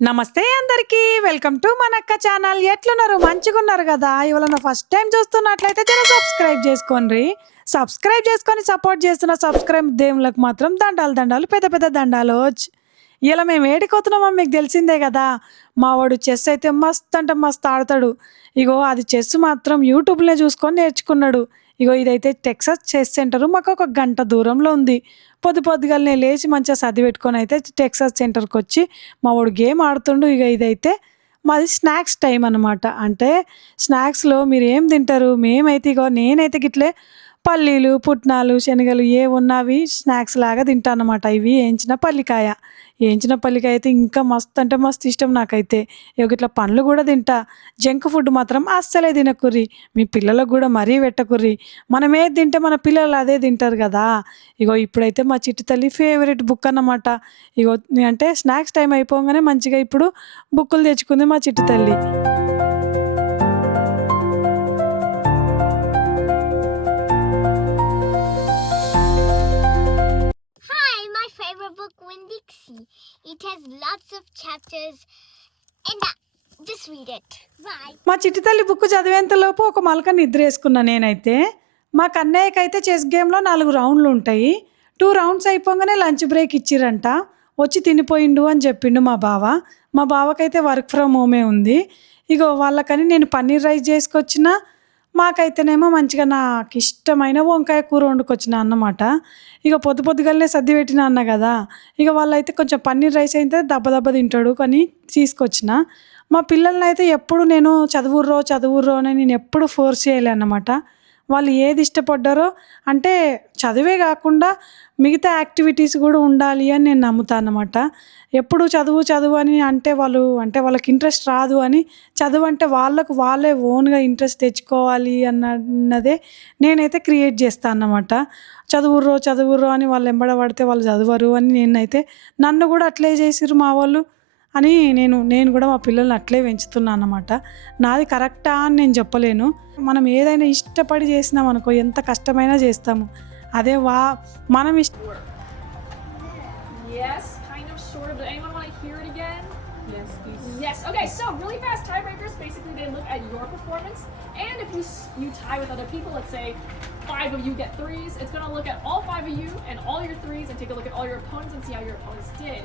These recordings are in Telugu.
నమస్తే అందరికీ వెల్కమ్ టు మనక్క ఛానల్. ఎట్లున్నారు? మంచిగున్నారు కదా? ఇవాళ ఫస్ట్ టైం చూస్తున్నట్లయితే సబ్స్క్రైబ్ చేసుకోండి. సబ్స్క్రైబ్ చేసుకొని సపోర్ట్ చేస్తున్న సబ్స్క్రైబ్ దేవుళ్ళకి మాత్రం దండాలు పెద్ద పెద్ద దండాలు. ఇలా మేము ఏడిపోతున్నామో మీకు తెలిసిందే కదా. మా వాడు చెస్ అయితే మస్తు అంటే మస్తు ఆడతాడు. ఇగో అది చెస్ మాత్రం యూట్యూబ్లో చూసుకొని నేర్చుకున్నాడు. ఇగో ఇదైతే టెక్సాస్ చెస్ సెంటర్ మాకు ఒక గంట దూరంలో ఉంది. పొద్దుగాలనే లేచి మంచిగా చదివెట్టుకొని అయితే టెక్సాస్ సెంటర్కి వచ్చి మా వాడు గేమ్ ఆడుతుండు. ఇక ఇదైతే మాది స్నాక్స్ టైం అనమాట. అంటే స్నాక్స్లో మీరు ఏం తింటారు? మేమైతే ఇగో నేనైతే గిట్లే పల్లీలు, పుట్నాలు, శనగలు ఏవున్నవి స్నాక్స్ లాగా తింటాను అనమాట. ఇవి ఏంచిన పల్లికాయ. ఏంచిన పల్లికాయ అయితే ఇంకా మస్తు అంటే మస్తు ఇష్టం నాకైతే. ఇగో ఇట్లా పండ్లు కూడా తింటా. జంక్ ఫుడ్ మాత్రం అస్సలే తినకుర్రి. మీ పిల్లలకు కూడా మరీ పెట్టకుర్రి. మనం ఏది తింటే మన పిల్లలు అదే తింటారు కదా. ఇగో ఇప్పుడైతే మా చిట్టి తల్లి ఫేవరెట్ బుక్ అన్నమాట. ఇగో అంటే స్నాక్స్ టైం అయిపోగానే మంచిగా ఇప్పుడు బుక్కులు తెచ్చుకుంది మా చిట్టి తల్లి. book Winn-Dixie. It has lots of chapters and just read it. Bye. మా చిట్టి తల్లి బుక్ చదివేంతలోపు ఒక మలక నిద్ర వేసుకున్నా నేనైతే. మా కన్నయ్యకి అయితే చెస్ గేమ్లో 4 రౌండ్లు ఉంటాయి. 2 రౌండ్స్ అయిపోగానే లంచ్ బ్రేక్ ఇచ్చిరంట. వచ్చి తినిపోయిండు అని చెప్పిండు మా బావ. మా బావకైతే వర్క్ ఫ్రమ్ హోమే ఉంది. ఇగో వాళ్ళకని నేను పన్నీర్ రైస్ చేసుకొచ్చిన. మాకైతేనేమో మంచిగా నాకు ఇష్టమైన వంకాయ కూర వండుకొచ్చిన అన్నమాట. ఇక పొద్దుగాలనే సర్ది పెట్టిన అన్న కదా. ఇక వాళ్ళైతే కొంచెం పన్నీర్ రైస్ అయితే దెబ్బ తింటాడు కానీ తీసుకొచ్చిన. మా పిల్లల్ని అయితే ఎప్పుడు నేను చదువుర్రో అని నేను ఎప్పుడు ఫోర్స్ చేయలే అన్నమాట. వాళ్ళు ఏది ఇష్టపడ్డారో అంటే చదువే కాకుండా మిగతా యాక్టివిటీస్ కూడా ఉండాలి అని నేను నమ్ముతాను అన్నమాట. ఎప్పుడు చదువు అని అంటే వాళ్ళకి ఇంట్రెస్ట్ రాదు అని, చదువు అంటే వాళ్ళే ఓన్గా ఇంట్రెస్ట్ తెచ్చుకోవాలి అన్నదే నేనైతే క్రియేట్ చేస్తాను అన్నమాట. చదువుర్రో అని వాళ్ళు ఎంబడ పడితే వాళ్ళు చదవరు అని నేనైతే నన్ను కూడా అట్లే చేసిర్రు మా వాళ్ళు అని నేను కూడా మా పిల్లల్ని అట్లే పెంచుతున్నాను అన్నమాట. నాది కరెక్టా అని నేను చెప్పలేను. మనం ఏదైనా ఇష్టపడి చేసినాం అనుకో ఎంత కష్టమైనా చేస్తాము. అదే మనం Yes, kind of, sort of. Does anyone want to hear it again? Yes, please. Yes. Okay, so really fast tiebreakers. Basically, they look at your performance, and if you tie with other people, let's say 5 of you get 3s, it's going to look at all 5 of you and all your 3s and take a look at all your opponents and see how your opponents did.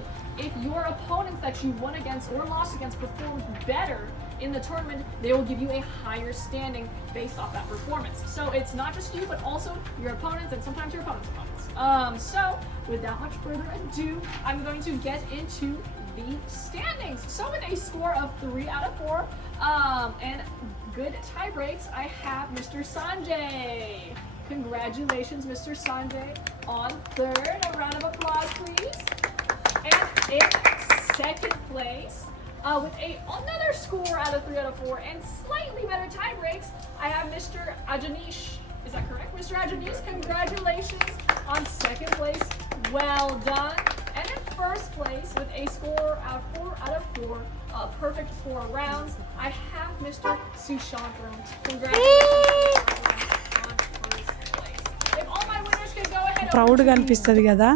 If your opponents that you won against or lost against performed better in the tournament, they will give you a higher standing based off that performance. So it's not just you, but also your opponents and sometimes your opponents' opponents. So without much further ado, I'm going to get into the standings. So with a score of 3 out of 4 and good tie breaks, I have Mr. Sanjay. Congratulations, Mr. Sanjay, on 3rd. A round of applause, please. And in 2nd place, with another score out of 3 out of 4 and slightly better tie breaks, I have Mr. Ajanish. Is that correct? Mr. Ajanish, congratulations on 2nd place. Well done. And in 1st place with a score of 4 out of 4, a perfect 4 rounds, I have Mr. Sushant Ram. Congratulations on 1st place. If all my winners can go ahead. ప్రౌడ్గా అనిపిస్తుంది కదా.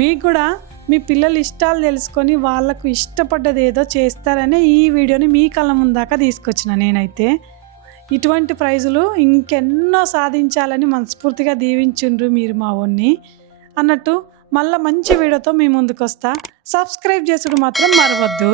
మీకు కూడా మీ పిల్లల ఇష్టాలు తెలుసుకొని వాళ్ళకు ఇష్టపడ్డది ఏదో చేస్తారనే ఈ వీడియోని మీ కళ్ళ ముందాక తీసుకొచ్చిన నేనైతే. ఇటువంటి ప్రైజులు ఇంకెన్నో సాధించాలని మనస్ఫూర్తిగా దీవించుండ్రు మీరు మా వాడిని అన్నట్టు. మళ్ళీ మంచి వీడియోతో మీ ముందుకు వస్తా. సబ్స్క్రైబ్ చేసుడు మాత్రం మరవద్దు.